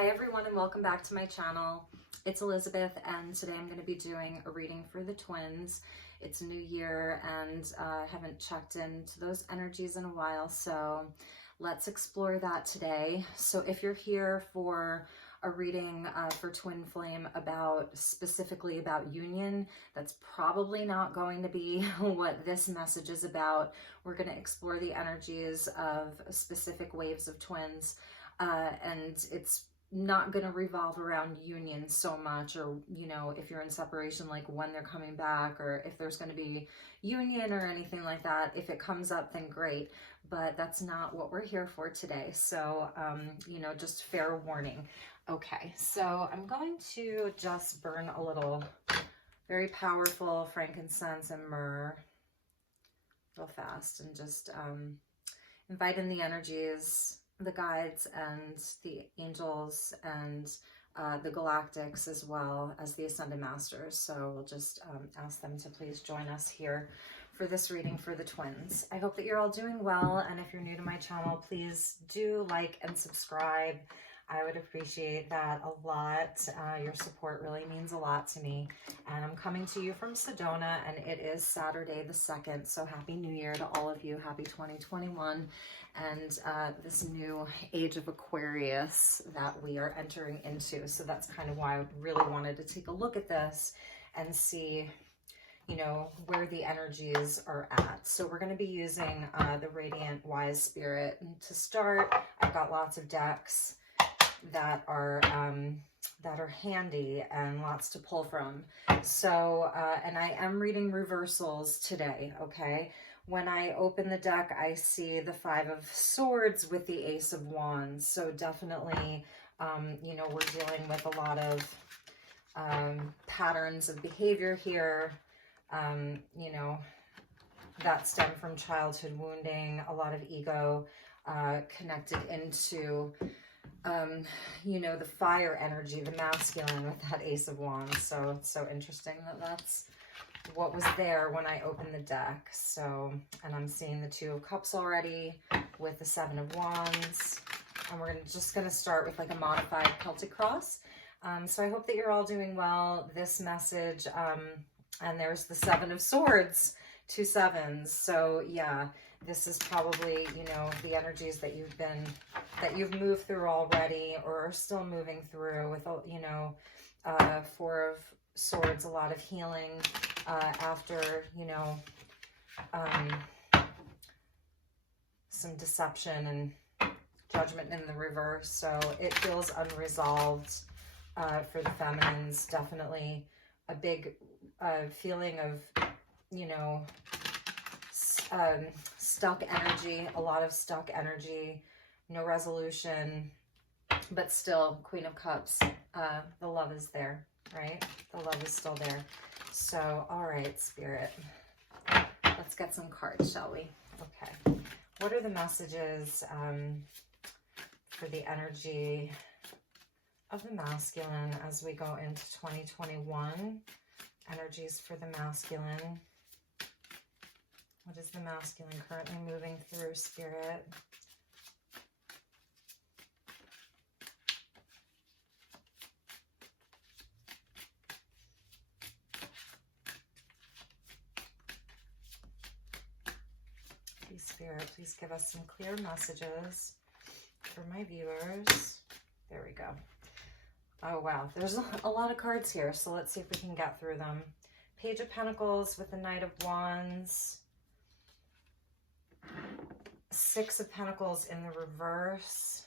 Hi everyone and welcome back to my channel. It's Elizabeth and today I'm going to be doing a reading for the twins. It's a new year and I haven't checked into those energies in a while, so let's explore that today. So if you're here for a reading for Twin Flame specifically about union, that's probably not going to be what this message is about. We're going to explore the energies of specific waves of twins. And it's not going to revolve around union so much, or, you know, if you're in separation, like when they're coming back, or if there's going to be union or anything like that. If it comes up, then great, but that's not what we're here for today. So, you know, just fair warning. Okay, so I'm going to just burn a little very powerful frankincense and myrrh real fast and just invite in the energies, the guides and the angels and the galactics, as well as the Ascended Masters. So we'll just ask them to please join us here for this reading for the twins. I hope that you're all doing well, and if you're new to my channel, please do like and subscribe. I would appreciate that a lot. Your support really means a lot to me. And I'm coming to you from Sedona, and it is Saturday the 2nd. So Happy New Year to all of you. Happy 2021. And this new age of Aquarius that we are entering into. So that's kind of why I really wanted to take a look at this and see, you know, where the energies are at. So we're going to be using the Radiant Wise Spirit. And to start, I've got lots of decks that are handy and lots to pull from. So, and I am reading reversals today, okay? When I open the deck, I see the 5 of Swords with the Ace of Wands. So definitely, you know, we're dealing with a lot of patterns of behavior here, you know, that stem from childhood wounding, a lot of ego connected into you know, the fire energy, the masculine with that Ace of Wands. So it's so interesting that that's what was there when I opened the deck. So, and I'm seeing the 2 of Cups already with the 7 of Wands. And we're just going to start with like a modified Celtic cross. So I hope that you're all doing well. This message, and there's the 7 of Swords, 2 sevens. So yeah, this is probably, you know, the energies that you've moved through already or are still moving through with, you know, 4 of Swords, a lot of healing after, you know, some deception and judgment in the reverse. So it feels unresolved for the feminines. Definitely a big feeling of, you know, stuck energy, a lot of stuck energy, no resolution, but still Queen of Cups, the love is there, right? The love is still there. So, all right, Spirit, let's get some cards, shall we? Okay. What are the messages for the energy of the masculine as we go into 2021? Energies for the masculine. What is the masculine currently moving through, Spirit? Please, Spirit, please give us some clear messages for my viewers. There we go. Oh, wow. There's a lot of cards here, so let's see if we can get through them. Page of Pentacles with the Knight of Wands. 6 of Pentacles in the reverse,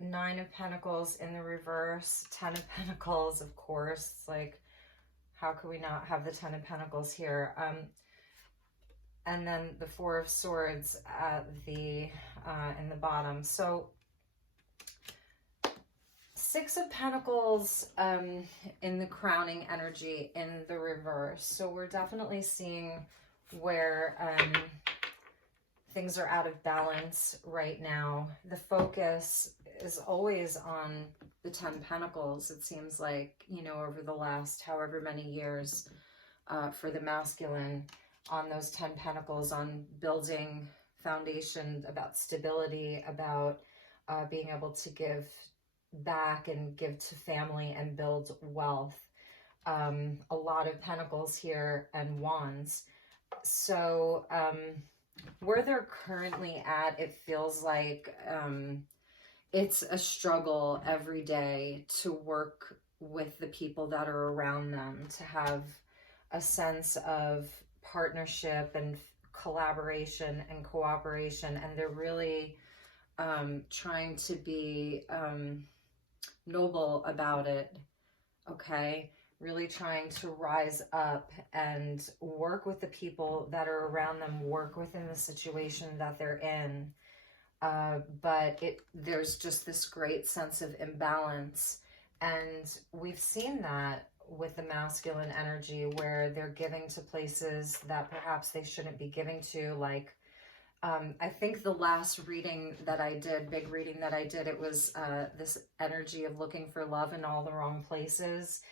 9 of Pentacles in the reverse, 10 of Pentacles, of course. It's like, how could we not have the 10 of Pentacles here? And then the 4 of Swords at the in the bottom. So 6 of Pentacles in the crowning energy in the reverse. So we're definitely seeing where things are out of balance right now. The focus is always on the 10 Pentacles, it seems like, you know, over the last however many years for the masculine, on those 10 Pentacles, on building foundation, about stability, about being able to give back and give to family and build wealth. A lot of pentacles here and wands. So where they're currently at, it feels like it's a struggle every day to work with the people that are around them, to have a sense of partnership and collaboration and cooperation. And they're really trying to be noble about it, okay? Really trying to rise up and work with the people that are around them, work within the situation that they're in. But there's just this great sense of imbalance. And we've seen that with the masculine energy, where they're giving to places that perhaps they shouldn't be giving to. Like, I think the last reading that I did, big reading that I did, it was this energy of looking for love in all the wrong places.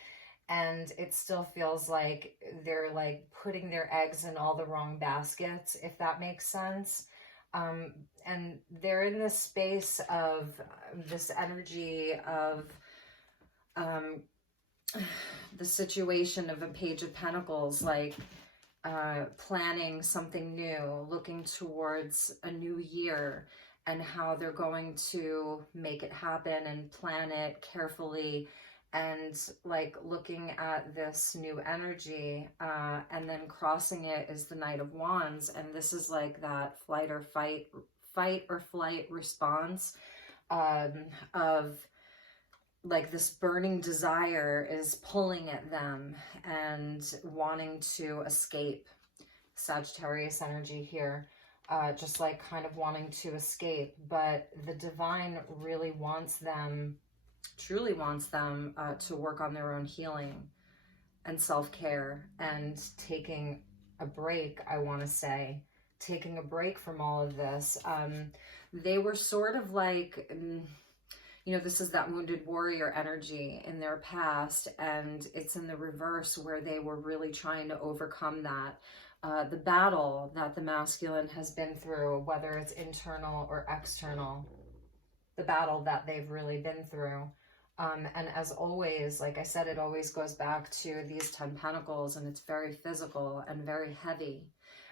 And it still feels like they're like putting their eggs in all the wrong baskets, if that makes sense. And they're in this space of this energy of the situation of a Page of Pentacles, like planning something new, looking towards a new year and how they're going to make it happen and plan it carefully, and like looking at this new energy, and then crossing it is the Knight of Wands. And this is like that fight or flight response, of like this burning desire is pulling at them and wanting to escape. Sagittarius energy here, just like kind of wanting to escape. But the divine really wants them, truly wants them to work on their own healing and self-care and taking a break, I want to say. Taking a break from all of this. They were sort of like, you know, this is that wounded warrior energy in their past, and it's in the reverse where they were really trying to overcome that. The battle that the masculine has been through, whether it's internal or external, the battle that they've really been through. And as always, like I said, it always goes back to these 10 Pentacles, and it's very physical and very heavy.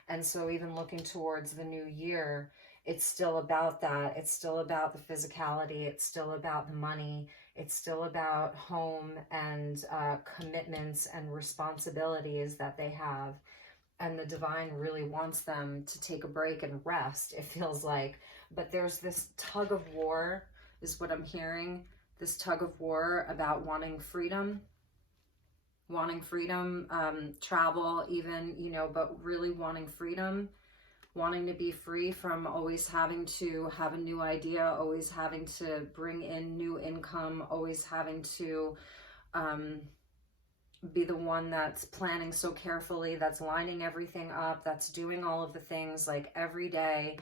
And so even looking towards the new year, it's still about that. It's still about the physicality. It's still about the money. It's still about home and commitments and responsibilities that they have. And the divine really wants them to take a break and rest, it feels like. But there's this tug of war, is what I'm hearing. This tug of war about wanting freedom, travel even, you know, but really wanting freedom, wanting to be free from always having to have a new idea, always having to bring in new income, always having to be the one that's planning so carefully, that's lining everything up, that's doing all of the things like every day.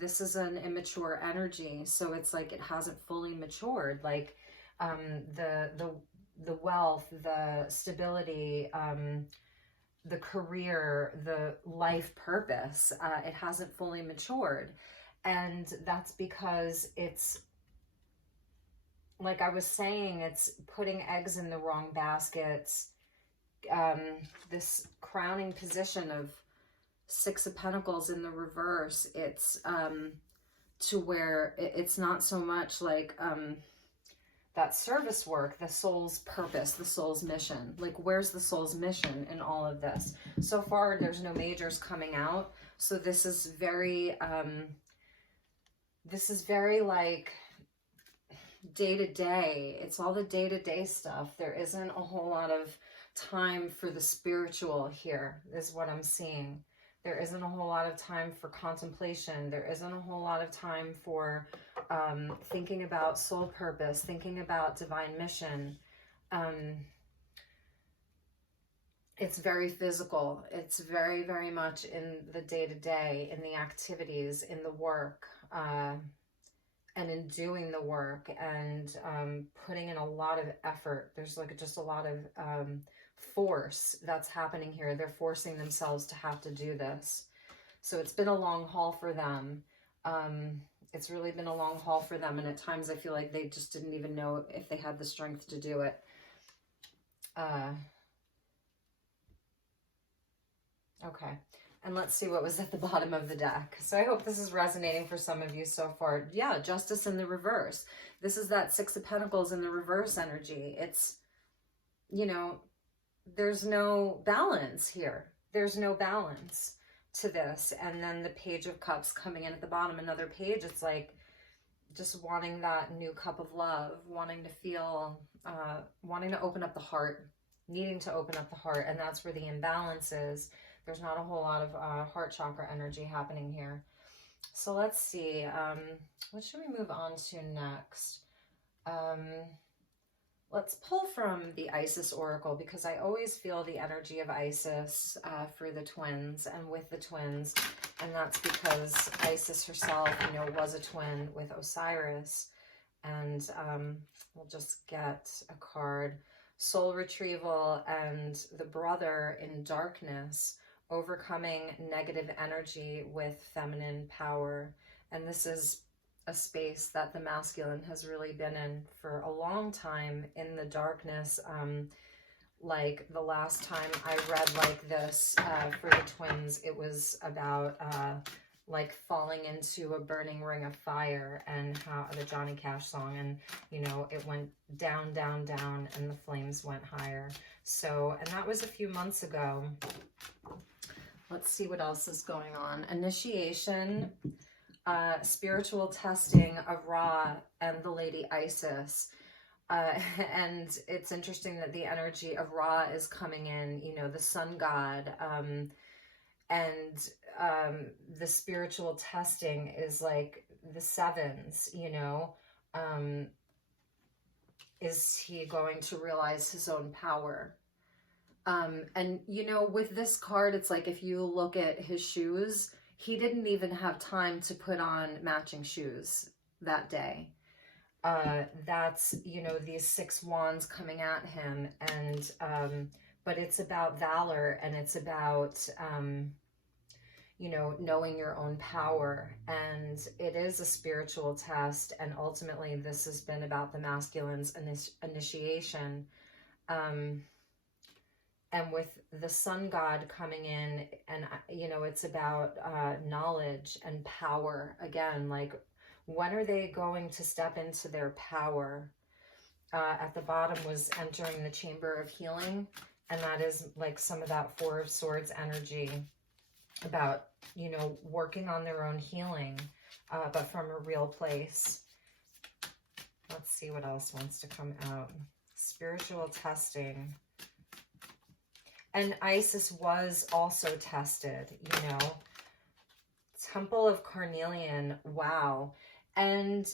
This is an immature energy, so it's like it hasn't fully matured. Like the wealth, the stability, the career, the life purpose, it hasn't fully matured. And that's because it's, like I was saying, it's putting eggs in the wrong baskets. This crowning position of 6 of Pentacles in the reverse, it's to where it's not so much like that service work, the soul's purpose, the soul's mission. Like, where's the soul's mission in all of this? So far, there's no majors coming out. So this is very like day-to-day. It's all the day-to-day stuff. There isn't a whole lot of time for the spiritual here, is what I'm seeing. There isn't a whole lot of time for contemplation. There isn't a whole lot of time for thinking about soul purpose, thinking about divine mission. It's very physical. It's very, very much in the day-to-day, in the activities, in the work, and in doing the work, and putting in a lot of effort. There's like just a lot of force that's happening here. They're forcing themselves to have to do this. So it's been a long haul for them. It's really been a long haul for them, and at times I feel like they just didn't even know if they had the strength to do it. Okay, and let's see what was at the bottom of the deck. So I hope this is resonating for some of you so far. Yeah, Justice in the reverse. This is that Six of Pentacles in the reverse energy. It's, you know, there's no balance here. There's no balance to this. And then the Page of Cups coming in at the bottom, another page. It's like just wanting that new cup of love, wanting to feel, wanting to open up the heart, needing to open up the heart. And that's where the imbalance is. There's not a whole lot of heart chakra energy happening here. So let's see. What should we move on to next? Let's pull from the Isis Oracle, because I always feel the energy of Isis for the twins and with the twins. And that's because Isis herself, you know, was a twin with Osiris. And we'll just get a card. Soul retrieval and the brother in darkness, overcoming negative energy with feminine power. And this is a space that the masculine has really been in for a long time, in the darkness. Like the last time I read like this for the twins, it was about like falling into a burning ring of fire, and how the Johnny Cash song, and you know, it went down, down, down, and the flames went higher. So, and that was a few months ago. Let's see what else is going on. Initiation, spiritual testing of Ra and the Lady Isis. And it's interesting that the energy of Ra is coming in, you know, the sun god, and the spiritual testing is like the sevens, you know. Is he going to realize his own power? And, you know, with this card, it's like if you look at his shoes, he didn't even have time to put on matching shoes that day. That's, you know, these 6 wands coming at him. And, but it's about valor, and it's about, you know, knowing your own power. And it is a spiritual test. And ultimately, this has been about the masculine's initiation. And with the sun god coming in, and, you know, it's about knowledge and power. Again, like, when are they going to step into their power? At the bottom was entering the chamber of healing. And that is like some of that 4 of Swords energy about, you know, working on their own healing, but from a real place. Let's see what else wants to come out. Spiritual testing. And Isis was also tested, you know. Temple of Carnelian, wow. And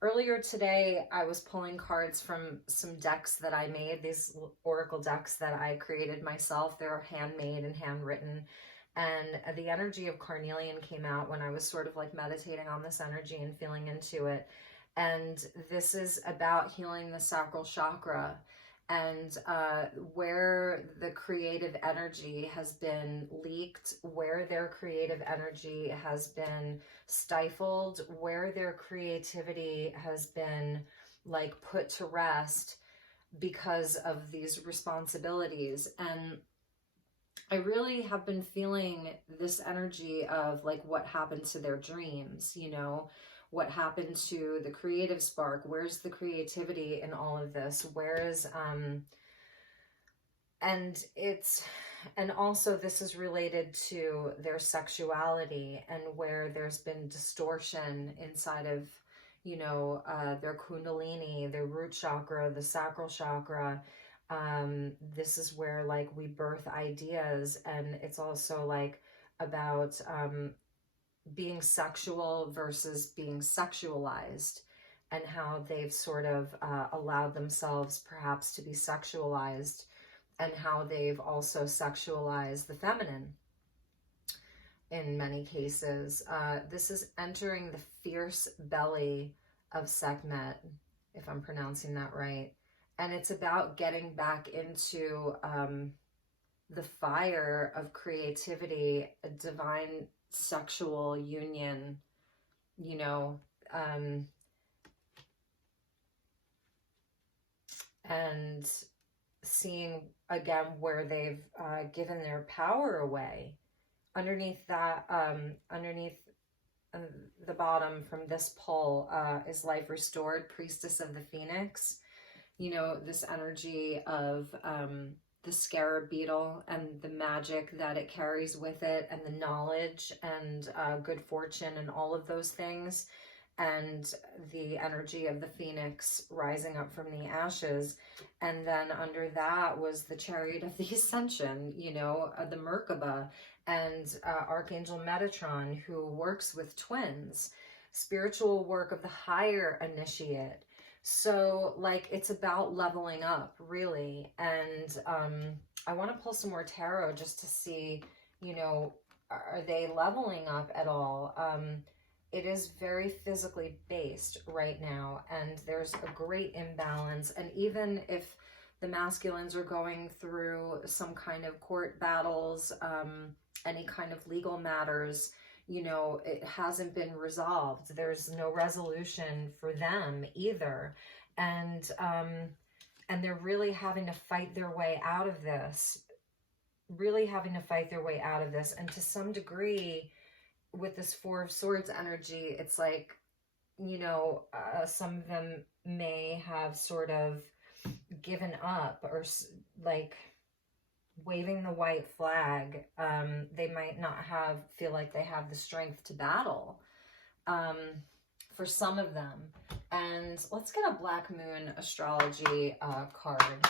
earlier today, I was pulling cards from some decks that I made, these oracle decks that I created myself. They're handmade and handwritten. And the energy of Carnelian came out when I was sort of like meditating on this energy and feeling into it. And this is about healing the sacral chakra, and where the creative energy has been leaked, where their creative energy has been stifled, where their creativity has been like put to rest because of these responsibilities. And I really have been feeling this energy of like what happened to their dreams, you know, what happened to the creative spark? Where's the creativity in all of this? Where's, and also this is related to their sexuality, and where there's been distortion inside of, you know, their kundalini, their root chakra, the sacral chakra. This is where like we birth ideas, and it's also like about, being sexual versus being sexualized, and how they've sort of allowed themselves perhaps to be sexualized, and how they've also sexualized the feminine in many cases. This is entering the fierce belly of Sekhmet, if I'm pronouncing that right. And it's about getting back into the fire of creativity, a divine sexual union, you know, and seeing again where they've given their power away. Underneath that, underneath uh, the bottom from this pole is life restored, priestess of the phoenix. You know, this energy of the scarab beetle and the magic that it carries with it, and the knowledge and good fortune and all of those things, and the energy of the phoenix rising up from the ashes. And then under that was the chariot of the ascension, you know, the Merkaba, and Archangel Metatron, who works with twins, spiritual work of the higher initiate. So like it's about leveling up, really. And I want to pull some more tarot just to see, you know, are they leveling up at all? It is very physically based right now, and there's a great imbalance. And even if the masculines are going through some kind of court battles, any kind of legal matters, you know, it hasn't been resolved. There's no resolution for them either. And they're really having to fight their way out of this, And to some degree, with this Four of Swords energy, it's like, you know, some of them may have sort of given up, or like waving the white flag. They might not feel like they have the strength to battle, for some of them. And let's get a Black Moon astrology card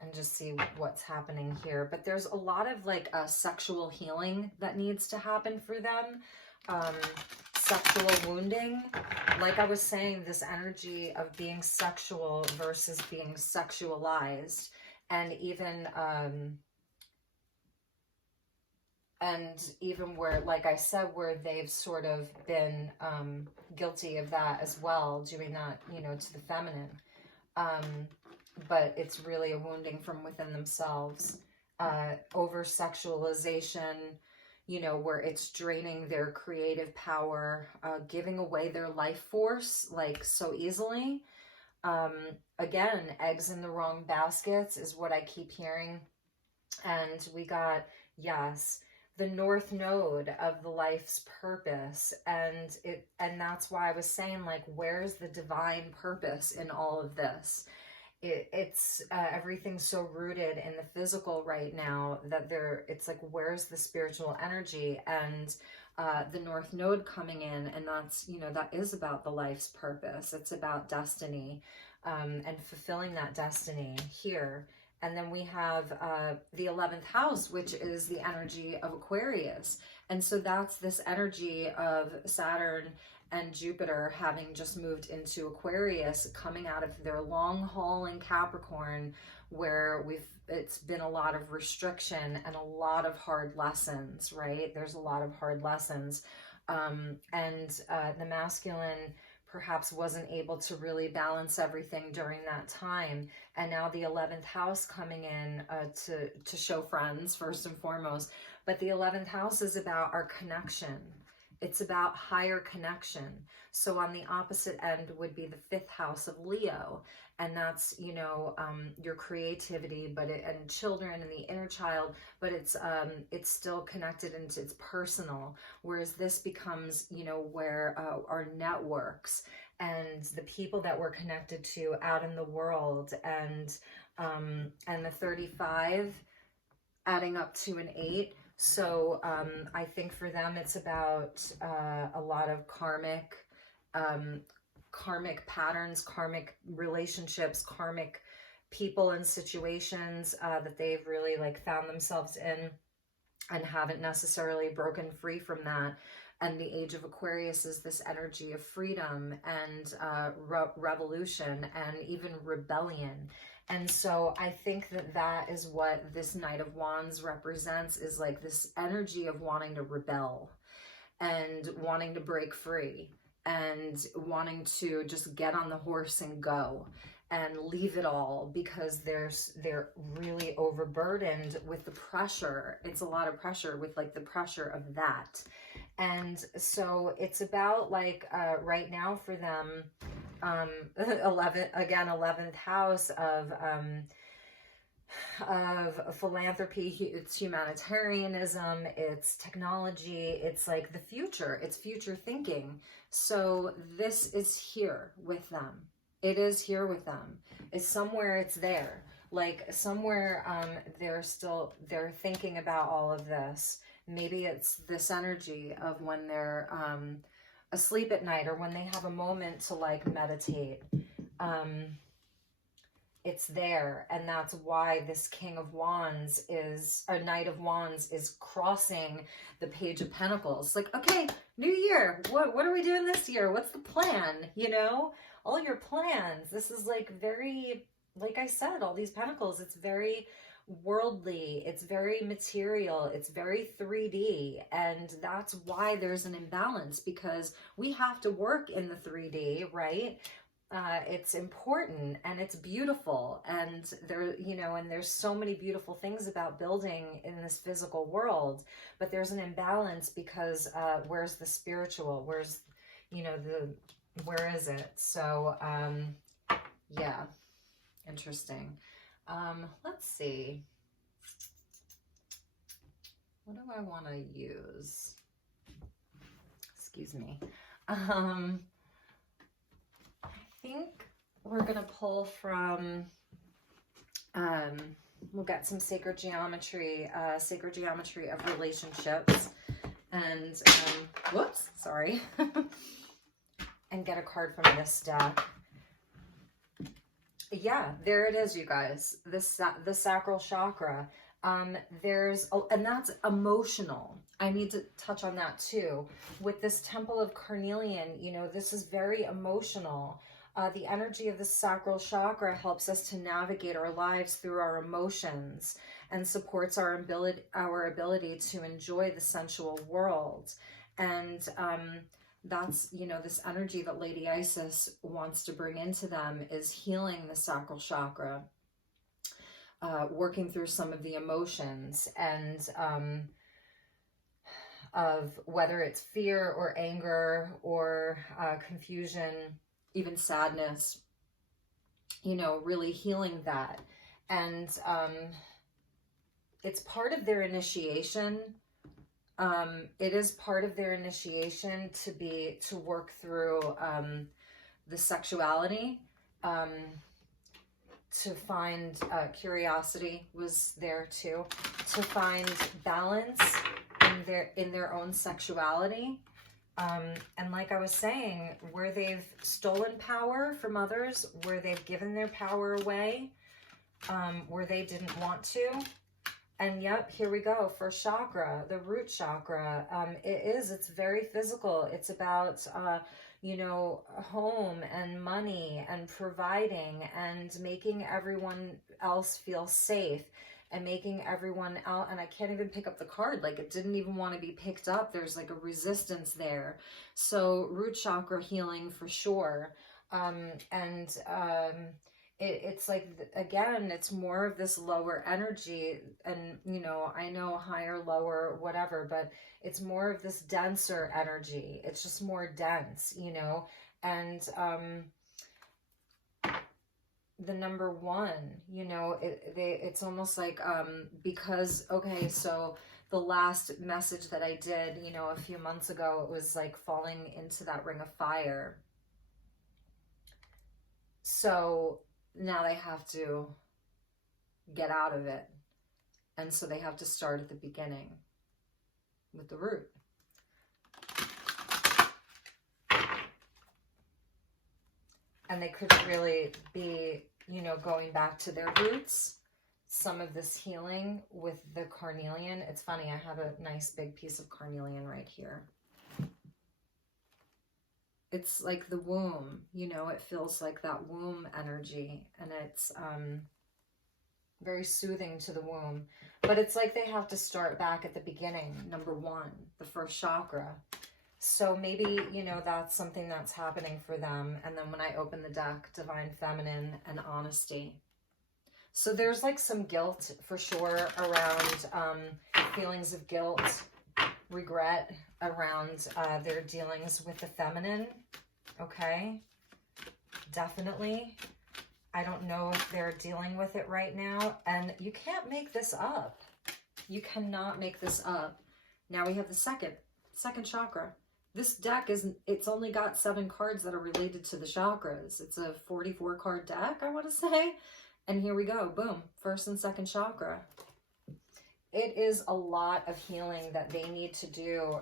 and just see what's happening here. But there's a lot of like sexual healing that needs to happen for them. Sexual wounding. Like I was saying, this energy of being sexual versus being sexualized. And even where, like I said, where they've sort of been guilty of that as well, doing that, you know, to the feminine. But it's really a wounding from within themselves. Over-sexualization, you know, where it's draining their creative power, giving away their life force, like, so easily. Again, eggs in the wrong baskets is what I keep hearing. And we got, yes, the North Node of the life's purpose. And that's why I was saying, like, where's the divine purpose in all of this? It's everything's so rooted in the physical right now that it's like, where's the spiritual energy? And the North Node coming in, and that's, you know, that is about the life's purpose. It's about destiny, and fulfilling that destiny here. And then we have the 11th house, which is the energy of Aquarius. And so that's this energy of Saturn and Jupiter having just moved into Aquarius, coming out of their long haul in Capricorn, where it's been a lot of restriction and a lot of hard lessons, right? There's a lot of hard lessons. And the masculine perhaps wasn't able to really balance everything during that time. And now the 11th house coming in to show friends, first and foremost. But the 11th house is about our connection. It's about higher connection. So on the opposite end would be the 5th house of Leo. And that's, you know, your creativity, and children and the inner child, but it's still connected into, it's personal. Whereas this becomes, you know, where our networks and the people that we're connected to out in the world, and the 35 adding up to an 8. So I think for them, it's about a lot of karmic patterns, karmic relationships, karmic people and situations that they've really like found themselves in and haven't necessarily broken free from that. And the age of Aquarius is this energy of freedom and revolution and even rebellion. And so I think that is what this Knight of Wands represents, is like this energy of wanting to rebel and wanting to break free and wanting to just get on the horse and go and leave it all, because they're really overburdened with the pressure. It's a lot of pressure with like the pressure of that. And so it's about like right now for them, 11th house of philanthropy. It's humanitarianism, it's technology, it's like the future, it's future thinking. So this is here with them. It is here with them. It's somewhere, it's there. Like somewhere they're thinking about all of this. Maybe it's this energy of when they're asleep at night, or when they have a moment to like meditate. It's there, and that's why this King of Wands is, or Knight of Wands is crossing the Page of Pentacles. Like, okay, new year, what are we doing this year? What's the plan? You know, all your plans. This is like very, like I said, all these pentacles, it's very worldly, it's very material, it's very 3D, and that's why there's an imbalance, because we have to work in the 3D, right? It's important and it's beautiful, and there, you know, and there's so many beautiful things about building in this physical world, but there's an imbalance because where's the spiritual? Where's, you know, where is it? So yeah, interesting. Let's see. What do I want to use? Excuse me. I think we're going to pull from, we'll get some sacred geometry of relationships, and, whoops, sorry, and get a card from this deck. Yeah, there it is, you guys, the sacral chakra. And that's emotional. I need to touch on that too. With this Temple of Carnelian, you know, this is very emotional. The energy of the sacral chakra helps us to navigate our lives through our emotions and supports our ability to enjoy the sensual world. And that's, you know, this energy that Lady Isis wants to bring into them is healing the sacral chakra, working through some of the emotions, and of whether it's fear or anger or confusion, even sadness, you know, really healing that. And it's part of their initiation. It is part of their initiation to work through the sexuality, to find curiosity was there too, to find balance in their own sexuality. And like I was saying, where they've stolen power from others, where they've given their power away, where they didn't want to. And yep, here we go. First chakra, the root chakra. It's very physical. It's about, you know, home and money and providing and making everyone else feel safe, and making everyone out. And I can't even pick up the card. Like, it didn't even want to be picked up. There's like a resistance there. So root chakra healing for sure. It's like, again, it's more of this lower energy, and, you know, I know higher, lower, whatever, but it's more of this denser energy. It's just more dense, you know, and, the number one, you know, it's almost like, because, okay, so the last message that I did, you know, a few months ago, it was like falling into that ring of fire. So now they have to get out of it. And so they have to start at the beginning with the root. And they could really be, you know, going back to their roots. Some of this healing with the carnelian. It's funny, I have a nice big piece of carnelian right here. It's like the womb, you know, it feels like that womb energy, and it's very soothing to the womb. But it's like they have to start back at the beginning, number one, the first chakra. So maybe, you know, that's something that's happening for them. And then when I open the deck, Divine Feminine and Honesty. So there's like some guilt for sure around feelings of guilt, regret, around their dealings with the feminine, okay? Definitely. I don't know if they're dealing with it right now, and you can't make this up. You cannot make this up. Now we have the second chakra. This deck it's only got 7 cards that are related to the chakras. It's a 44 card deck, I want to say. And here we go. Boom. First and second chakra. It is a lot of healing that they need to do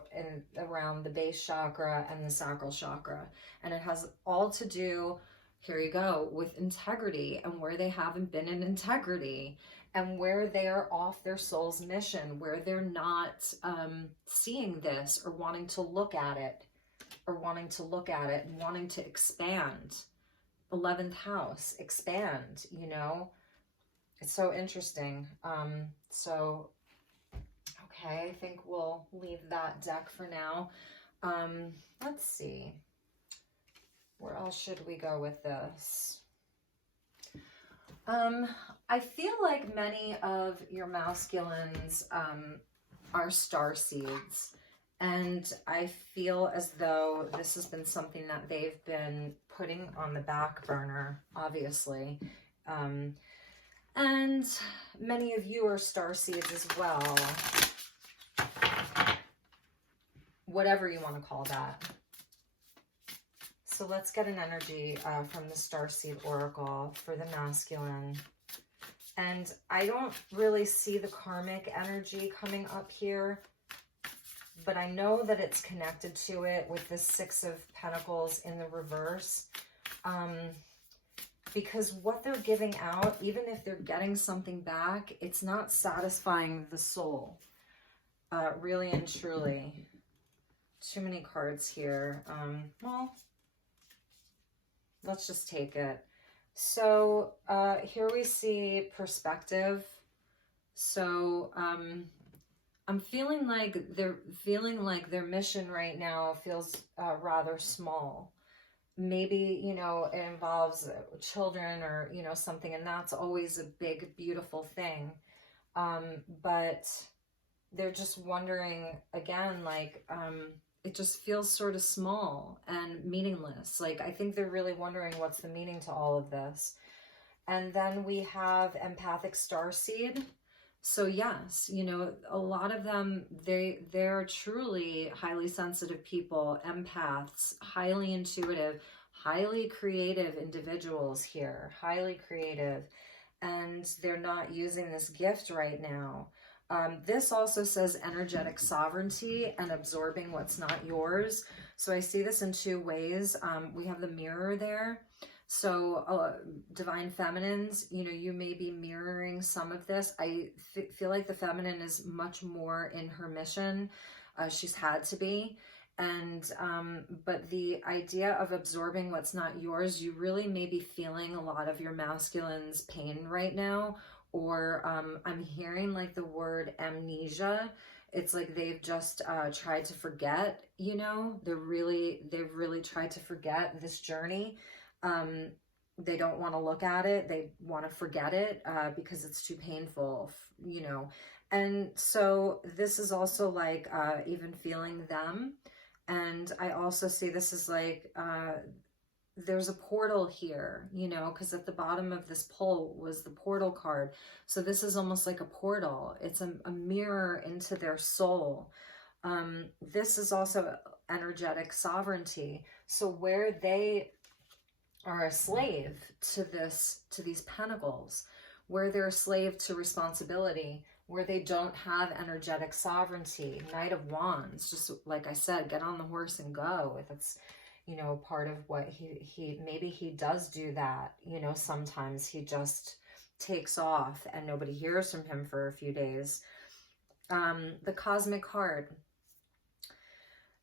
around the base chakra and the sacral chakra. And it has all to do, here you go, with integrity and where they haven't been in integrity and where they are off their soul's mission, where they're not seeing this or wanting to look at it and wanting to expand. 11th house, expand, you know. It's so interesting. Okay, I think we'll leave that deck for now. Let's see. Where else should we go with this? I feel like many of your masculines are starseeds. And I feel as though this has been something that they've been putting on the back burner, obviously. And many of you are starseeds as well. Whatever you want to call that. So let's get an energy from the Starseed Oracle for the masculine. And I don't really see the karmic energy coming up here, but I know that it's connected to it with the 6 of Pentacles in the reverse. Because what they're giving out, even if they're getting something back, it's not satisfying the soul. Really and truly. Too many cards here. Well, let's just take it. So here we see perspective. So I'm feeling like their mission right now feels rather small. Maybe, you know, it involves children or, you know, something, and that's always a big, beautiful thing. But they're just wondering, again, like, it just feels sort of small and meaningless. Like, I think they're really wondering what's the meaning to all of this. And then we have empathic starseed. So yes, you know, a lot of them, they're truly highly sensitive people, empaths, highly intuitive, highly creative individuals here, highly creative. And they're not using this gift right now. This also says energetic sovereignty and absorbing what's not yours. So I see this in 2 ways. We have the mirror there. So divine feminines, you know, you may be mirroring some of this. I feel like the feminine is much more in her mission. She's had to be. And, but the idea of absorbing what's not yours, you really may be feeling a lot of your masculine's pain right now. Or I'm hearing like the word amnesia. It's like they've just tried to forget, you know, they've really tried to forget this journey. They don't want to look at it. They want to forget it because it's too painful, you know. And so this is also like even feeling them. And I also see this is like there's a portal here, you know, because at the bottom of this pull was the portal card. So this is almost like a portal. It's a mirror into their soul. This is also energetic sovereignty. So where they are a slave to these pentacles, where they're a slave to responsibility, where they don't have energetic sovereignty, Knight of Wands, just like I said, get on the horse and go. If it's, you know, part of what maybe he does do that, you know, sometimes he just takes off and nobody hears from him for a few days. The cosmic heart,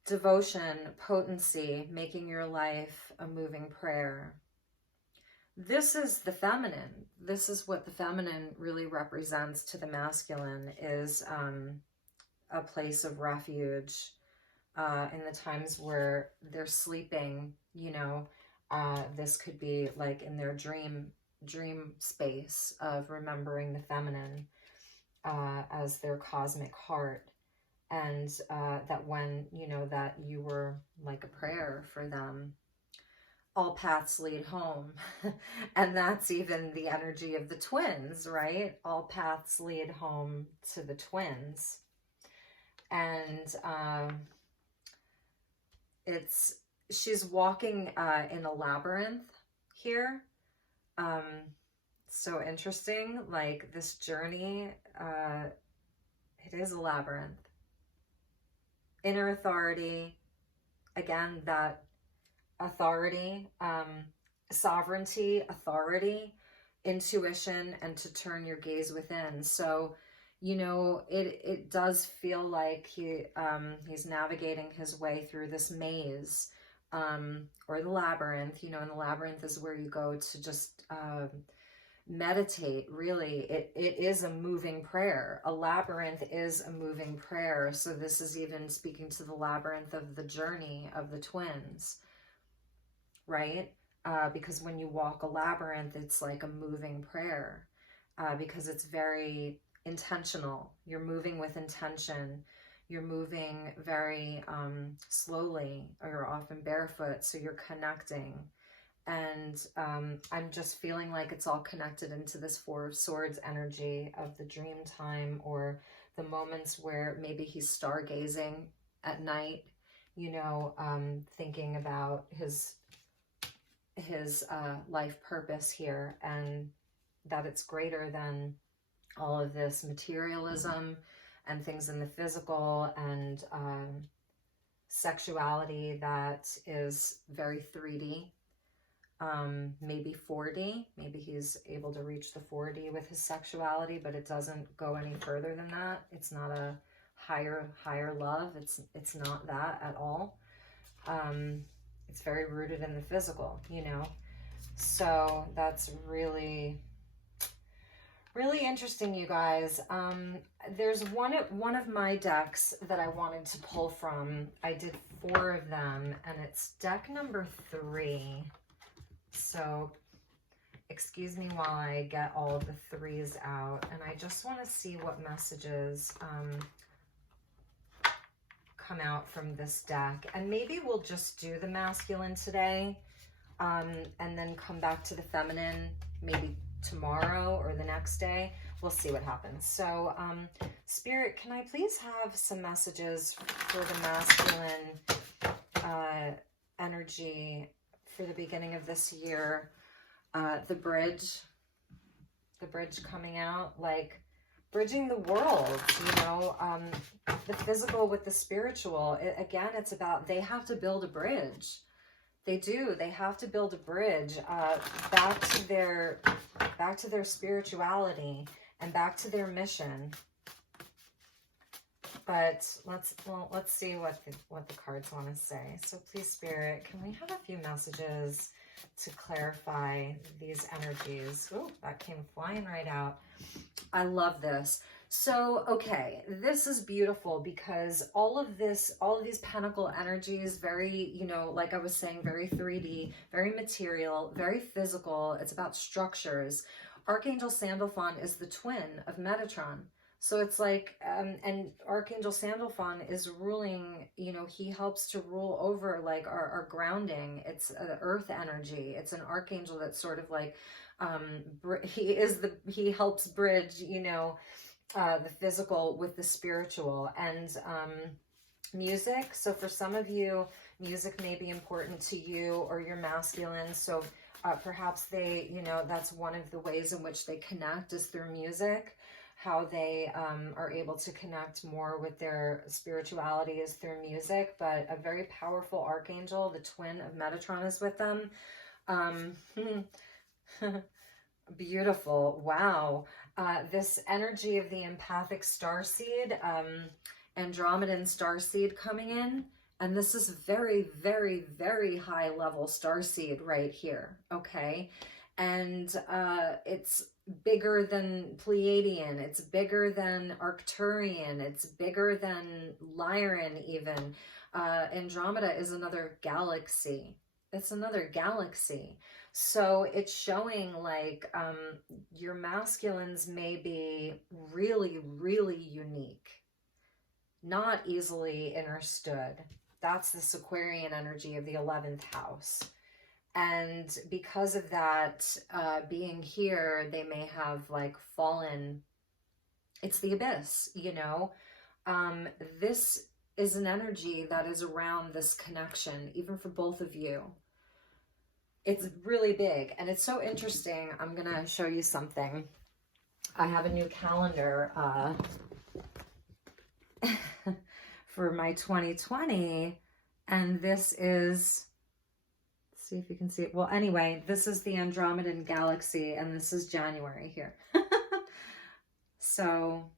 devotion, potency, making your life a moving prayer. This is the feminine. This is what the feminine really represents to the masculine, is a place of refuge. In the times where they're sleeping, you know, this could be like in their dream space of remembering the feminine as their cosmic heart. and that when, you know, that you were like a prayer for them. All paths lead home. And that's even the energy of the twins, right? All paths lead home to the twins. And she's walking in a labyrinth here. Um, so interesting, like this journey, it is a labyrinth. Inner authority, again, that authority, sovereignty, authority, intuition, and to turn your gaze within. So, you know, it does feel like he's navigating his way through this maze, or the labyrinth. You know, and the labyrinth is where you go to just meditate. Really, it is a moving prayer. A labyrinth is a moving prayer. So this is even speaking to the labyrinth of the journey of the twins, right? Because when you walk a labyrinth, it's like a moving prayer, because it's very intentional. You're moving with intention. You're moving very slowly, or you're often barefoot, so you're connecting. And I'm just feeling like it's all connected into this Four of Swords energy of the dream time, or the moments where maybe he's stargazing at night, you know, thinking about his life purpose here, and that it's greater than all of this materialism and things in the physical, and sexuality that is very 3D, maybe 4D. Maybe he's able to reach the 4D with his sexuality, but it doesn't go any further than that. It's not a higher love. It's not that at all. It's very rooted in the physical, you know. So that's really, really interesting, you guys. There's one of my decks that I wanted to pull from. I did 4 of them, and it's deck number 3. So excuse me while I get all of the 3s out, and I just want to see what messages come out from this deck. And maybe we'll just do the masculine today, and then come back to the feminine maybe tomorrow or the next day. We'll see what happens. So Spirit, can I please have some messages for the masculine energy for the beginning of this year? The bridge coming out, like bridging the world, you know, the physical with the spiritual. Again, it's about, they have to build a bridge. They do. They have to build a bridge back to their spirituality and back to their mission. But let's see what the cards want to say. So please, Spirit, can we have a few messages to clarify these energies? Oh, that came flying right out. I love this. So, okay, this is beautiful, because all of these pentacle energies, very, you know, like I was saying, very 3D, very material, very physical. It's about structures. Archangel Sandalphon is the twin of Metatron. So it's like, and Archangel Sandalphon is ruling, you know, he helps to rule over like our grounding. It's earth energy. It's an archangel that's sort of like, he helps bridge, you know, the physical with the spiritual. And music. So for some of you, music may be important to you or your masculine. So perhaps they, you know, that's one of the ways in which they connect is through music. How they are able to connect more with their spirituality is through music. But a very powerful archangel, the twin of Metatron, is with them. Beautiful. Wow. This energy of the empathic starseed, Andromedan starseed coming in. And this is very, very, very high level starseed right here. Okay. And it's bigger than Pleiadian. It's bigger than Arcturian. It's bigger than Lyran even. Andromeda is another galaxy. It's another galaxy. So it's showing like your masculines may be really, really unique. not easily understood. That's this Aquarian energy of the 11th house. And because of that, being here, they may have like fallen. It's the abyss, you know. This is an energy that is around this connection, even for both of you. It's really big, and it's so interesting. I'm gonna show you something. I have a new calendar for my 2020, and this is, let's see if you can see it. Well, anyway, this is the Andromedan galaxy, and this is January here. So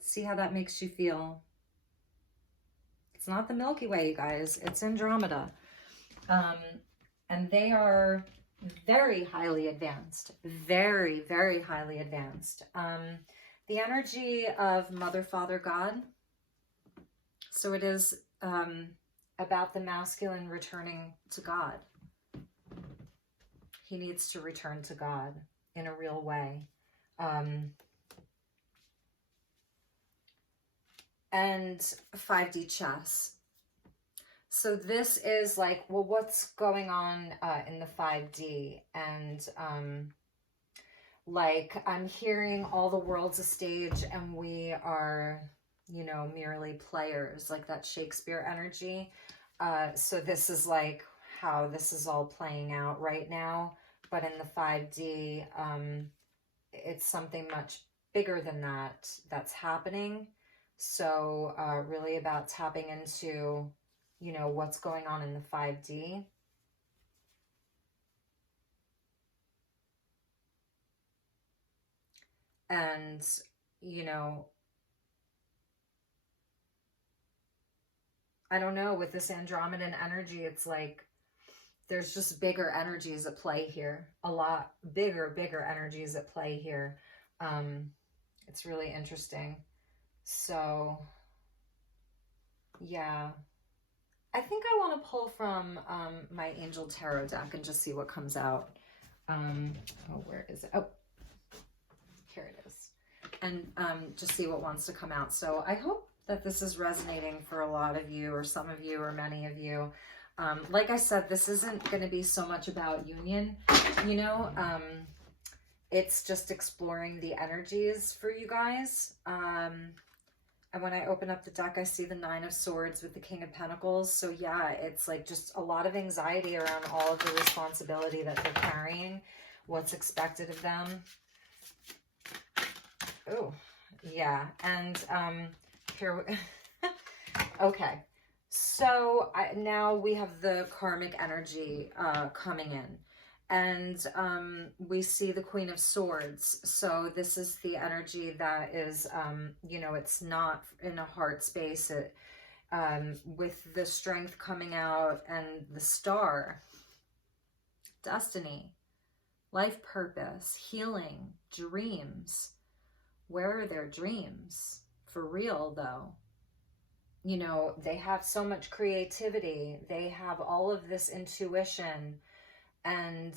see how that makes you feel. It's not the Milky Way, you guys. It's Andromeda. And they are very highly advanced. Very, very highly advanced. The energy of Mother, Father, God. So it is about the masculine returning to God. He needs to return to God in a real way. And 5D chess. So this is like, well, what's going on in the 5D? And like, I'm hearing all the world's a stage and we are, you know, merely players, like that Shakespeare energy. So this is like how this is all playing out right now. But in the 5D, it's something much bigger than that that's happening. So really about tapping into, you know, what's going on in the 5D. And, you know, I don't know, with this Andromedan energy, it's like there's just bigger energies at play here. A lot bigger energies at play here. It's really interesting. So, yeah. I think I want to pull from my Angel Tarot deck and just see what comes out. Oh, where is it? Oh, here it is. And just see what wants to come out. So I hope that this is resonating for a lot of you, or some of you, or many of you. Like I said, this isn't going to be so much about union, you know. It's just exploring the energies for you guys. And when I open up the deck, I see the 9 of Swords with the King of Pentacles. So yeah, it's like just a lot of anxiety around all of the responsibility that they're carrying, what's expected of them. Oh, yeah. And here, okay. So now we have the karmic energy coming in. And we see the Queen of Swords. So this is the energy that is, you know, it's not in a heart space. It, with the Strength coming out and the Star, destiny, life purpose, healing, dreams. Where are their dreams? For real, though. You know, they have so much creativity. They have all of this intuition. And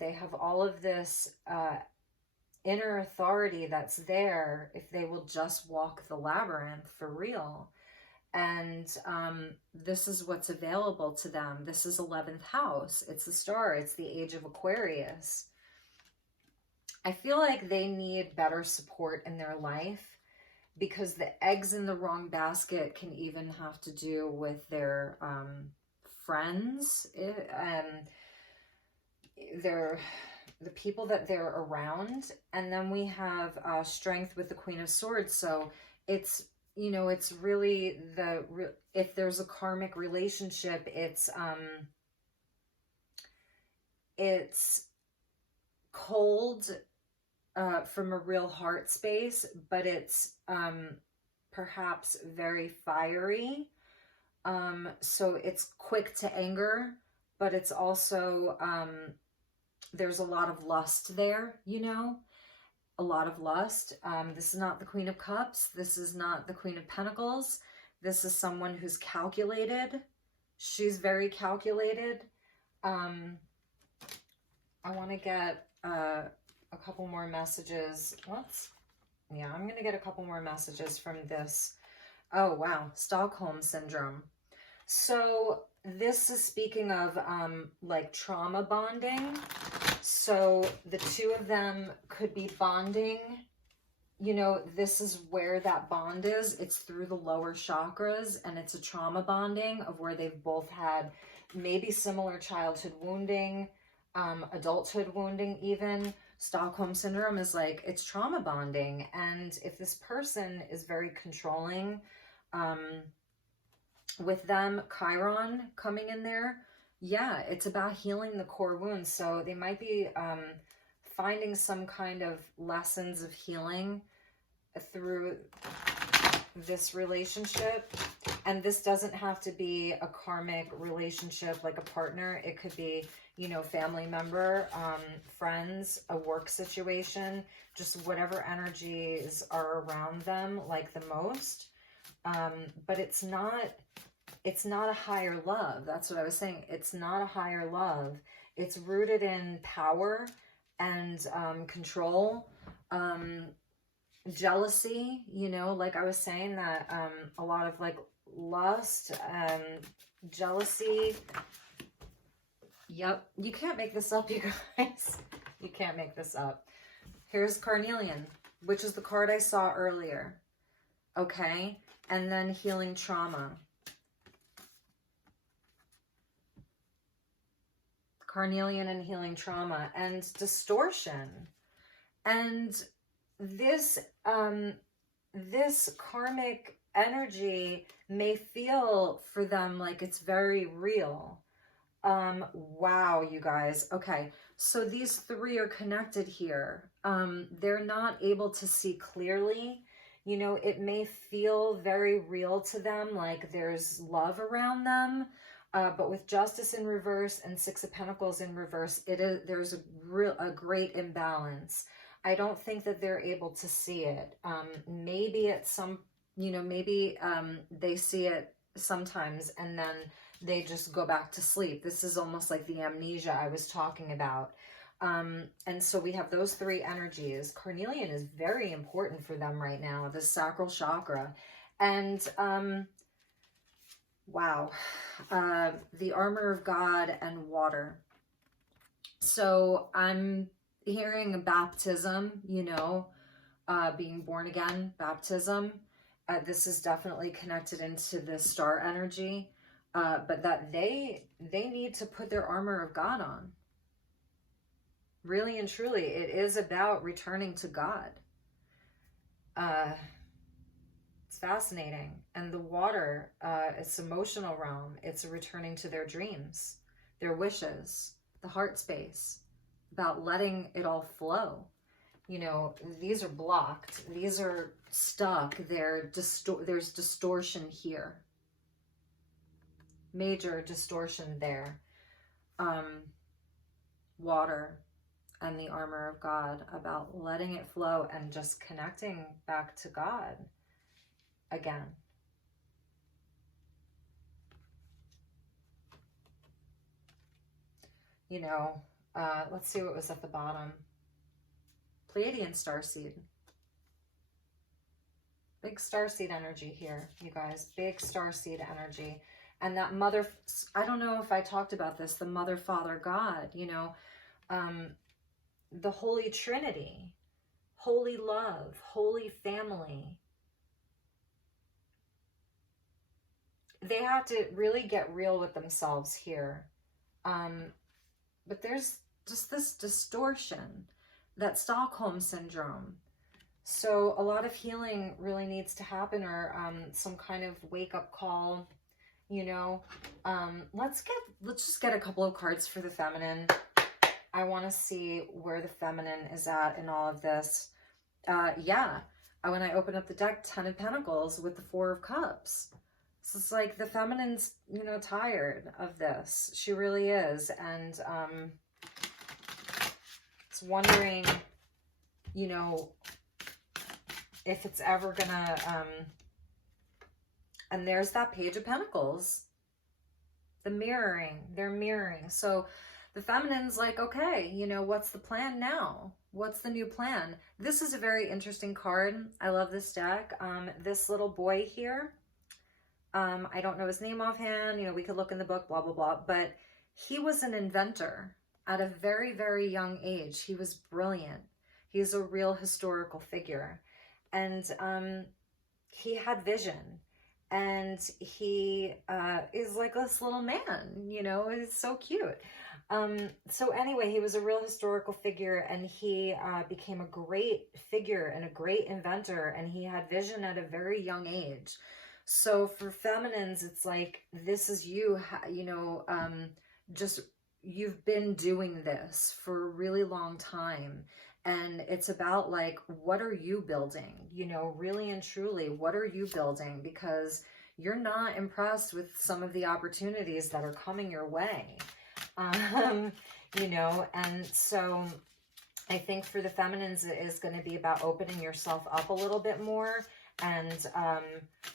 they have all of this inner authority that's there if they will just walk the labyrinth for real. And this is what's available to them. This is 11th house. It's the Star. It's the age of Aquarius. I feel like they need better support in their life, because the eggs in the wrong basket can even have to do with their friends. The people that they're around. And then we have Strength with the Queen of Swords. So it's, you know, it's really if there's a karmic relationship, it's cold from a real heart space, but it's perhaps very fiery. So it's quick to anger, but it's also there's a lot of lust there, you know, a lot of lust. This is not the Queen of Cups. This is not the Queen of Pentacles. This is someone who's calculated. She's very calculated. I want to get a couple more messages. I'm going to get a couple more messages from this Oh, wow. Stockholm Syndrome. So this is speaking of like trauma bonding. So the two of them could be bonding. You know, this is where that bond is. It's through the lower chakras, and it's a trauma bonding of where they've both had maybe similar childhood wounding, adulthood wounding even. Stockholm Syndrome is like, it's trauma bonding. And if this person is very controlling, with them, Chiron coming in there, yeah, it's about healing the core wounds. So they might be finding some kind of lessons of healing through this relationship. And this doesn't have to be a karmic relationship like a partner. It could be, you know, family member, friends, a work situation, just whatever energies are around them like the most. But it's not a higher love. That's what I was saying. It's not a higher love. It's rooted in power and control, jealousy, you know, like I was saying that a lot of like lust, jealousy. Yep. You can't make this up, you guys. You can't make this up. Here's Carnelian, which is the card I saw earlier. Okay. And then healing trauma. Carnelian and healing trauma and distortion. And this this karmic energy may feel for them like it's very real. Wow, you guys. Okay, so these three are connected here. They're not able to see clearly. You know, it may feel very real to them, like there's love around them. But with Justice in reverse and Six of Pentacles in reverse, there's a great imbalance. I don't think that they're able to see it. Maybe at some, you know, maybe they see it sometimes and then they just go back to sleep. This is almost like the amnesia I was talking about. And so we have those three energies. Carnelian is very important for them right now, the sacral chakra. And wow, the armor of God and water. So I'm hearing a baptism, you know, being born again, baptism. This is definitely connected into the star energy, but that they need to put their armor of God on. Really and truly, it is about returning to God. It's fascinating. And the water, it's emotional realm. It's returning to their dreams, their wishes, the heart space, about letting it all flow. You know, these are blocked. These are stuck. There's distortion here. Major distortion there. Water and the armor of God, about letting it flow and just connecting back to God again. You know, let's see what was at the bottom. Pleiadian starseed. Big starseed energy here, you guys. Big starseed energy. And that mother, I don't know if I talked about this, the mother, father, God, you know, the Holy Trinity, holy love, holy family. They have to really get real with themselves here. But there's just this distortion, that Stockholm Syndrome. So a lot of healing really needs to happen, or some kind of wake-up call, you know. Let's just get a couple of cards for the feminine. I want to see where the feminine is at in all of this. Yeah, when I open up the deck, 10 of Pentacles with the 4 of Cups. So it's like the feminine's, you know, tired of this. She really is. And it's wondering, you know, if it's ever gonna, and there's that Page of Pentacles. The mirroring, they're mirroring. So the feminine's like, okay, you know, what's the plan now? What's the new plan? This is a very interesting card. I love this deck. This little boy here, I don't know his name offhand, you know, we could look in the book, blah, blah, blah, but he was an inventor at a very, very young age. He was brilliant. He's a real historical figure. And he had vision. And he is like this little man, you know, he's so cute. So anyway, he was a real historical figure, and he became a great figure and a great inventor, and he had vision at a very young age. So for feminines, it's like, this is you, you know, just, you've been doing this for a really long time. And it's about like, what are you building? You know, really and truly, what are you building? Because you're not impressed with some of the opportunities that are coming your way. You know, and so I think for the feminines, it is going to be about opening yourself up a little bit more, and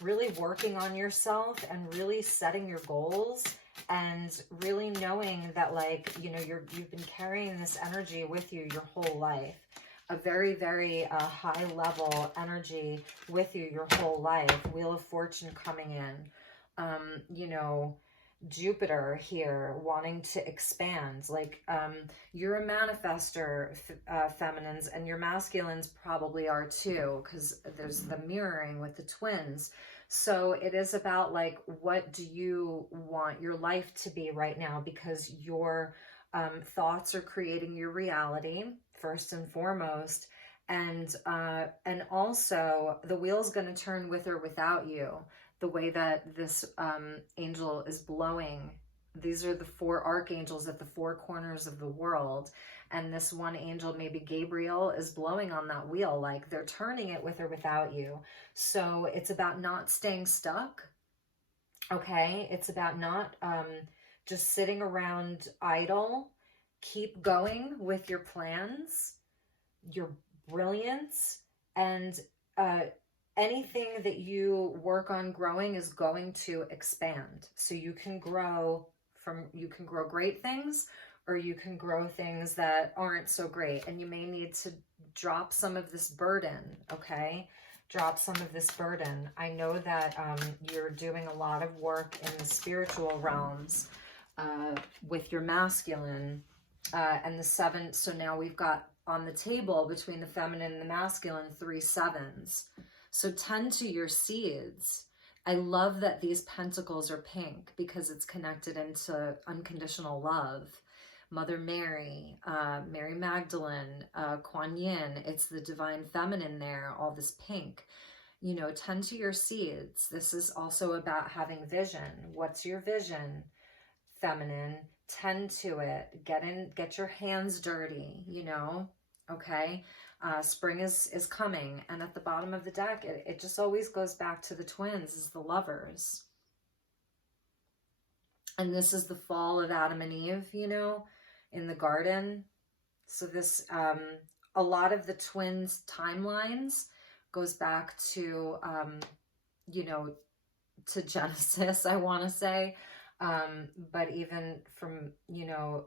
really working on yourself, and really setting your goals, and really knowing that, like, you know, you've been carrying this energy with you your whole life, a very, very high level energy with you your whole life. Wheel of Fortune coming in, you know, Jupiter here wanting to expand. Like, you're a manifester, feminines, and your masculines probably are too, because there's the mirroring with the twins. So it is about like, what do you want your life to be right now? Because your thoughts are creating your reality first and foremost. And also the wheel's going to turn with or without you. The way that this angel is blowing. These are the 4 archangels at the 4 corners of the world. And this one angel, maybe Gabriel, is blowing on that wheel. Like, they're turning it with or without you. So it's about not staying stuck. Okay. It's about not just sitting around idle. Keep going with your plans, your brilliance, and anything that you work on growing is going to expand. So you can grow great things, or you can grow things that aren't so great. And you may need to drop some of this burden, okay? Drop some of this burden. I know that you're doing a lot of work in the spiritual realms with your masculine and the 7. So now we've got on the table between the feminine and the masculine 3 7s. So tend to your seeds. I love that these pentacles are pink because it's connected into unconditional love. Mother Mary, Mary Magdalene, Kuan Yin, it's the divine feminine there, all this pink. You know, tend to your seeds. This is also about having vision. What's your vision, feminine? Tend to it. Get your hands dirty, you know, okay? Spring is coming, and at the bottom of the deck, it just always goes back to the twins, is the lovers. And this is the fall of Adam and Eve, you know, in the garden. So this, a lot of the twins' timelines goes back to, you know, to Genesis, I want to say. But even from, you know,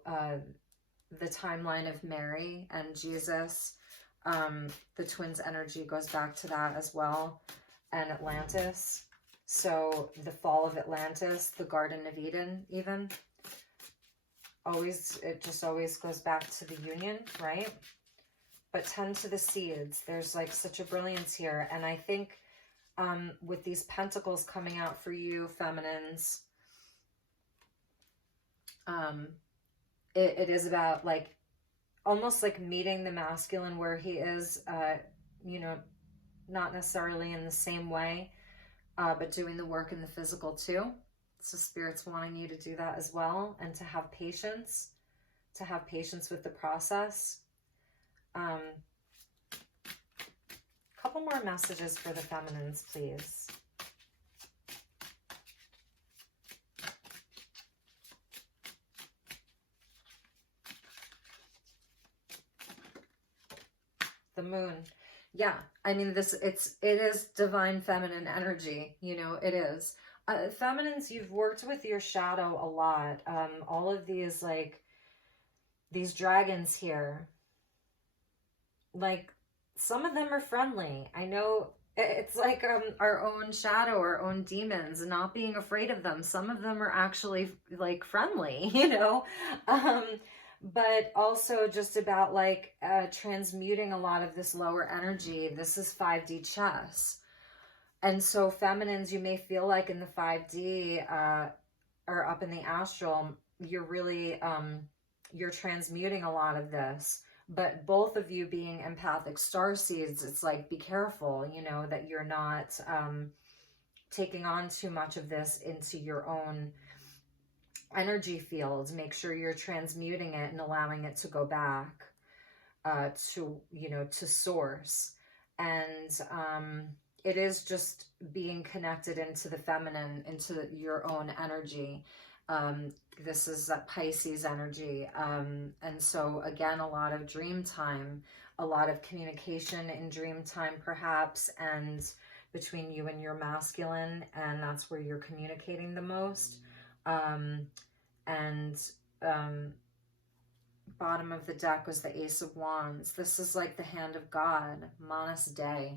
the timeline of Mary and Jesus, the twins' energy goes back to that as well, and Atlantis. So the fall of Atlantis, the Garden of Eden, even, it just always goes back to the union, right? But tend to the seeds. There's like such a brilliance here. And I think with these pentacles coming out for you, feminines, it is about like, almost like meeting the masculine where he is, you know, not necessarily in the same way, but doing the work in the physical too. So Spirit's wanting you to do that as well, and to have patience with the process. Couple more messages for the feminines, please. The moon. Yeah, I mean, it is divine feminine energy, you know, it is. Feminines, you've worked with your shadow a lot. All of these, like, these dragons here, like, some of them are friendly. I know It's like our own shadow, our own demons, and not being afraid of them. Some of them are actually like friendly, you know, um, but also just about like transmuting a lot of this lower energy. This is 5D chess. And so feminines, you may feel like in the 5D or up in the astral, you're really, you're transmuting a lot of this. But both of you being empathic starseeds, it's like, be careful, you know, that you're not taking on too much of this into your own energy fields. Make sure you're transmuting it and allowing it to go back to, you know, to source. And it is just being connected into the feminine, into your own energy. This is that Pisces energy. And so again, a lot of dream time, a lot of communication in dream time, perhaps, and between you and your masculine, and that's where you're communicating the most. Bottom of the deck was the Ace of Wands. This is like the hand of God, Manus Dei.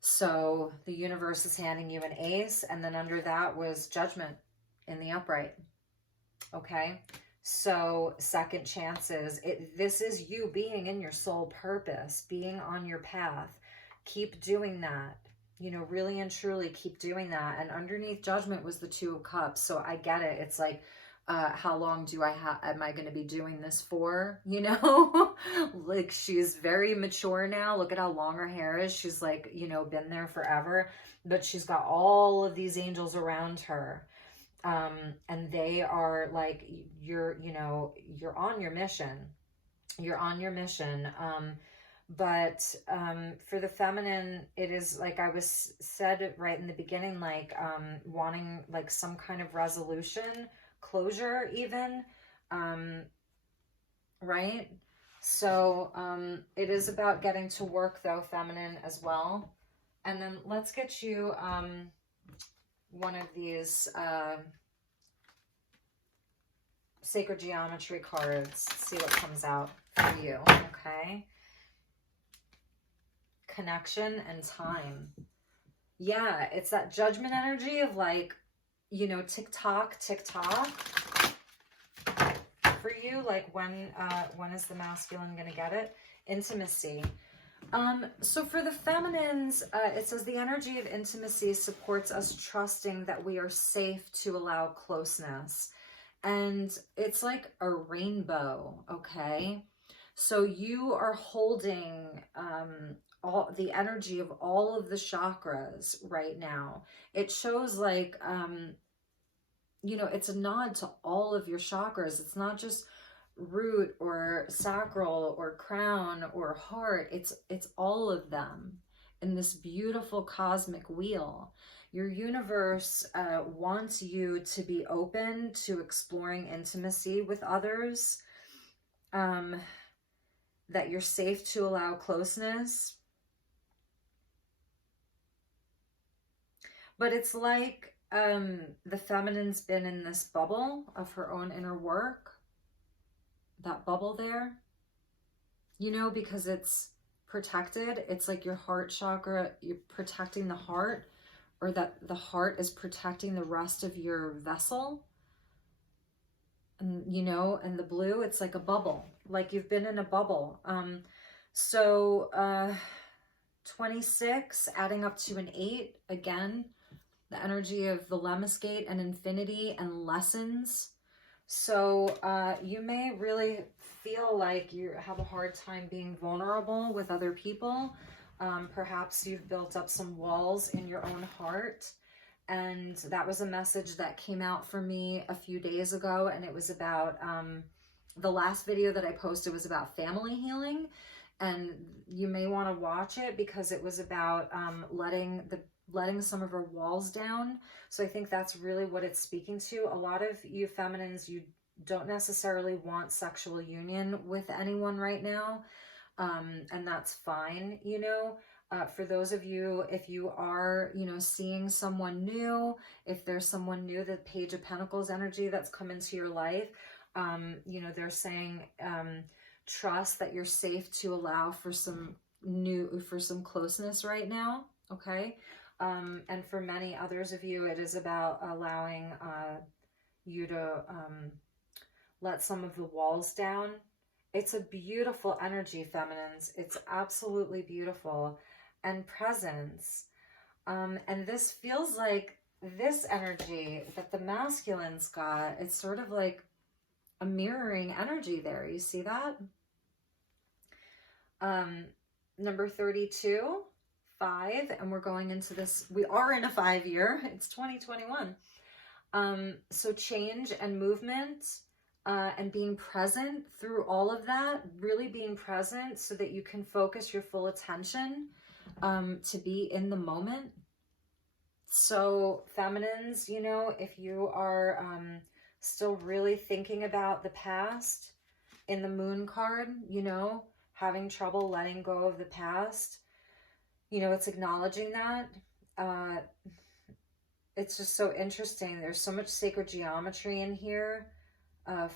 So the universe is handing you an ace, and then under that was Judgment in the upright. Okay, so second chances. This is you being in your soul purpose, being on your path. Keep doing that. You know, really and truly keep doing that. And underneath Judgment was the Two of Cups. So I get it. It's like, how long am I going to be doing this for? You know, like she's very mature now. Look at how long her hair is. She's like, you know, been there forever, but she's got all of these angels around her. And they are like, you're on your mission. You're on your mission. But for the feminine, it is like I was said right in the beginning, like wanting like some kind of resolution, closure even, right? So it is about getting to work though, feminine as well. And then let's get you one of these sacred geometry cards, see what comes out for you, okay? Connection and time. Yeah, it's that Judgment energy of like, you know, tick tock for you. Like when is the masculine gonna get it? Intimacy. So for the feminines, it says the energy of intimacy supports us trusting that we are safe to allow closeness. And it's like a rainbow, okay? So you are holding all the energy of all of the chakras right now. It shows like, you know, it's a nod to all of your chakras. It's not just root or sacral or crown or heart. It's all of them in this beautiful cosmic wheel. Your universe wants you to be open to exploring intimacy with others, that you're safe to allow closeness. But it's like the feminine's been in this bubble of her own inner work, that bubble there, you know, because it's protected. It's like your heart chakra, you're protecting the heart, or that the heart is protecting the rest of your vessel. And, you know, and the blue, it's like a bubble, like you've been in a bubble. So 26, adding up to an 8, again, the energy of the Lemmas Gate and infinity and lessons. So you may really feel like you have a hard time being vulnerable with other people. Perhaps you've built up some walls in your own heart. And that was a message that came out for me a few days ago. And it was about, the last video that I posted was about family healing. And you may want to watch it because it was about letting some of her walls down. So I think that's really what it's speaking to. A lot of you feminines, you don't necessarily want sexual union with anyone right now. And that's fine, you know. For those of you, if you are, you know, seeing someone new, if there's someone new, the Page of Pentacles energy that's come into your life, you know, they're saying, trust that you're safe to allow for some for some closeness right now, okay? And for many others of you, it is about allowing you to let some of the walls down. It's a beautiful energy, feminines. It's absolutely beautiful. And presence. And this feels like this energy that the masculine's got. It's sort of like a mirroring energy there. You see that? Number 32, 5, and we're going into this. We are in a 5-year. It's 2021. So change and movement. And being present through all of that, really being present so that you can focus your full attention to be in the moment. So feminines, you know, if you are still really thinking about the past in the moon card, you know, having trouble letting go of the past, you know, it's acknowledging that. It's just so interesting. There's so much sacred geometry in here.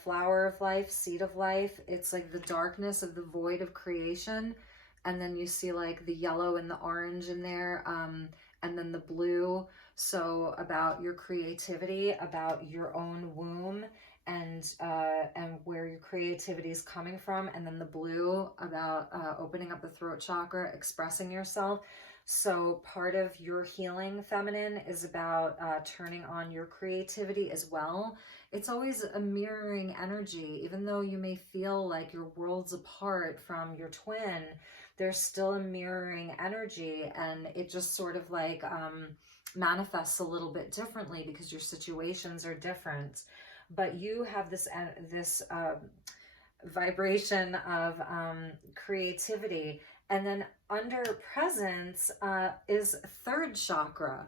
Flower of life, seed of life. It's like the darkness of the void of creation. And then you see like the yellow and the orange in there. And then the blue. So about your creativity, about your own womb and where your creativity is coming from. And then the blue about opening up the throat chakra, expressing yourself. So part of your healing, feminine, is about turning on your creativity as well. It's always a mirroring energy. Even though you may feel like your world's apart from your twin, there's still a mirroring energy, and it just sort of like manifests a little bit differently because your situations are different. But you have this vibration of creativity. And then under presence is third chakra.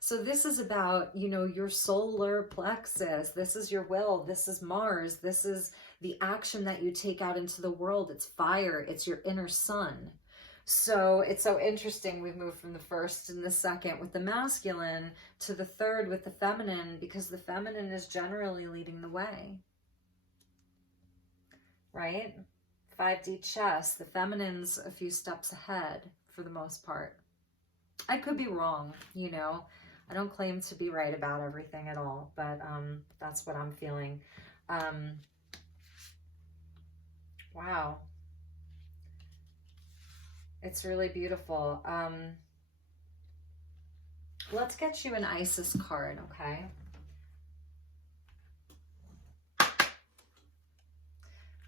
So this is about, you know, your solar plexus. This is your will. This is Mars. This is the action that you take out into the world. It's fire. It's your inner sun. So it's so interesting. We've moved from the first and the second with the masculine to the third with the feminine, because the feminine is generally leading the way. Right? 5D chess. The feminine's a few steps ahead for the most part. I could be wrong, you know. I don't claim to be right about everything at all, but that's what I'm feeling. Wow. It's really beautiful. Let's get you an Isis card, okay?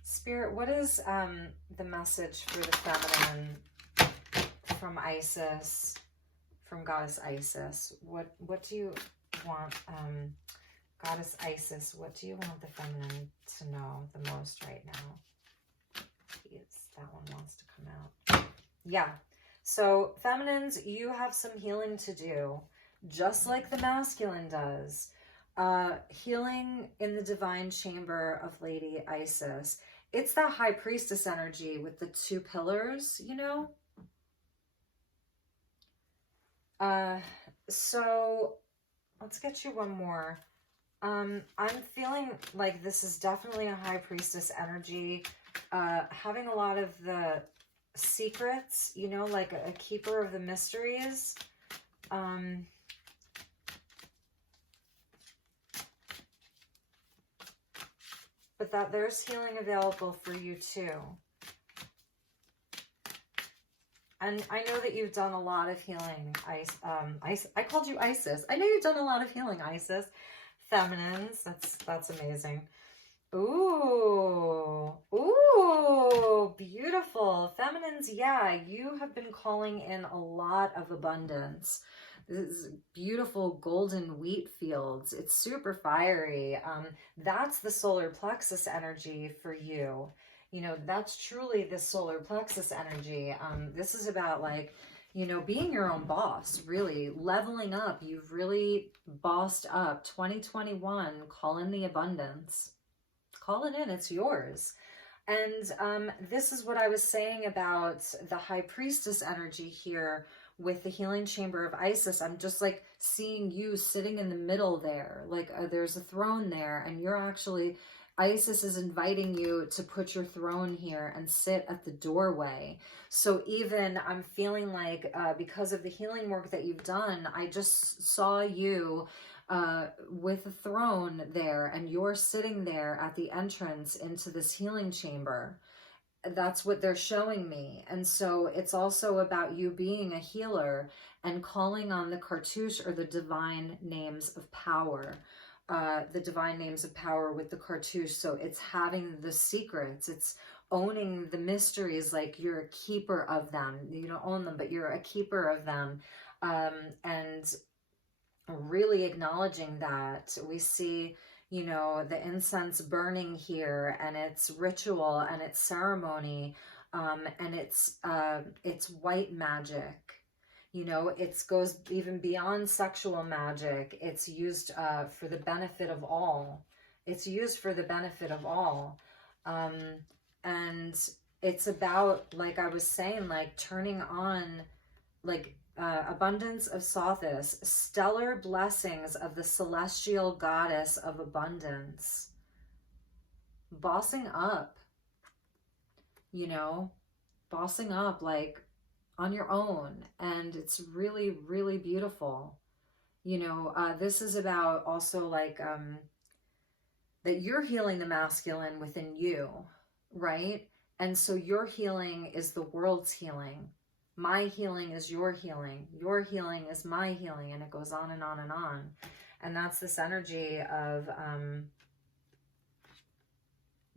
Spirit, what is the message for the feminine from Isis? From Goddess Isis, what do you want, Goddess Isis, what do you want the feminine to know the most right now? Please, that one wants to come out. Yeah, so feminines, you have some healing to do, just like the masculine does. Healing in the divine chamber of Lady Isis. It's that high priestess energy with the 2 pillars, you know? So let's get you one more. I'm feeling like this is definitely a high priestess energy, having a lot of the secrets, you know, like a keeper of the mysteries. But that there's healing available for you too. And I know that you've done a lot of healing, I called you Isis. I know you've done a lot of healing, Isis. Feminines, that's amazing. Ooh, ooh, beautiful. Feminines, yeah, you have been calling in a lot of abundance. This is beautiful golden wheat fields. It's super fiery. That's the solar plexus energy for you. You know, that's truly the solar plexus energy. This is about like, you know, being your own boss, really leveling up. You've really bossed up. 2021, call in the abundance. Call it in, it's yours. And this is what I was saying about the high priestess energy here with the healing chamber of Isis. I'm just like seeing you sitting in the middle there. Like there's a throne there, and you're actually Isis is inviting you to put your throne here and sit at the doorway. So even I'm feeling like because of the healing work that you've done, I just saw you with a throne there, and you're sitting there at the entrance into this healing chamber. That's what they're showing me. And so it's also about you being a healer and calling on the cartouche, or the divine names of power. The divine names of power with the cartouche. So it's having the secrets, it's owning the mysteries, like you're a keeper of them. You don't own them, but you're a keeper of them. And really acknowledging that. We see, you know, the incense burning here, and it's ritual and it's ceremony, and it's white magic. You know, it goes even beyond sexual magic. It's used for the benefit of all. It's used for the benefit of all. And it's about, like I was saying, like turning on, like abundance of Sothis, stellar blessings of the celestial goddess of abundance. Bossing up, you know, bossing up like on your own. And it's really, really beautiful. You know, this is about also like that you're healing the masculine within you, right? And so your healing is the world's healing. My healing is your healing. Your healing is my healing. And it goes on and on and on. And that's this energy of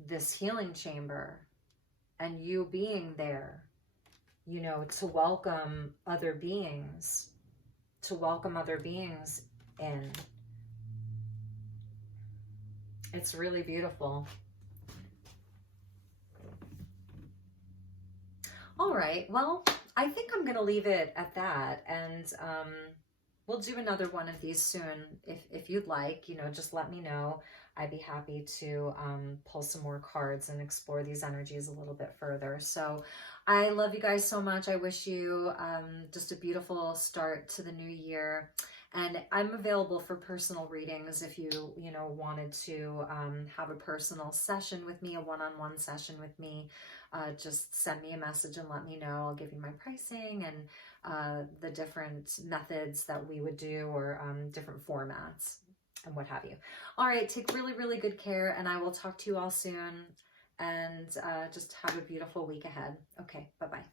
this healing chamber, and you being there, you know, to welcome other beings, in. It's really beautiful. All right, well, I think I'm going to leave it at that, and we'll do another one of these soon. If you'd like, you know, just let me know. I'd be happy to pull some more cards and explore these energies a little bit further. So I love you guys so much. I wish you just a beautiful start to the new year. And I'm available for personal readings if you know, wanted to have a personal session with me, a one-on-one session with me. Just send me a message and let me know. I'll give you my pricing and the different methods that we would do, or different formats and what have you. All right, take really, really good care, and I will talk to you all soon. And just have a beautiful week ahead. Okay, bye-bye.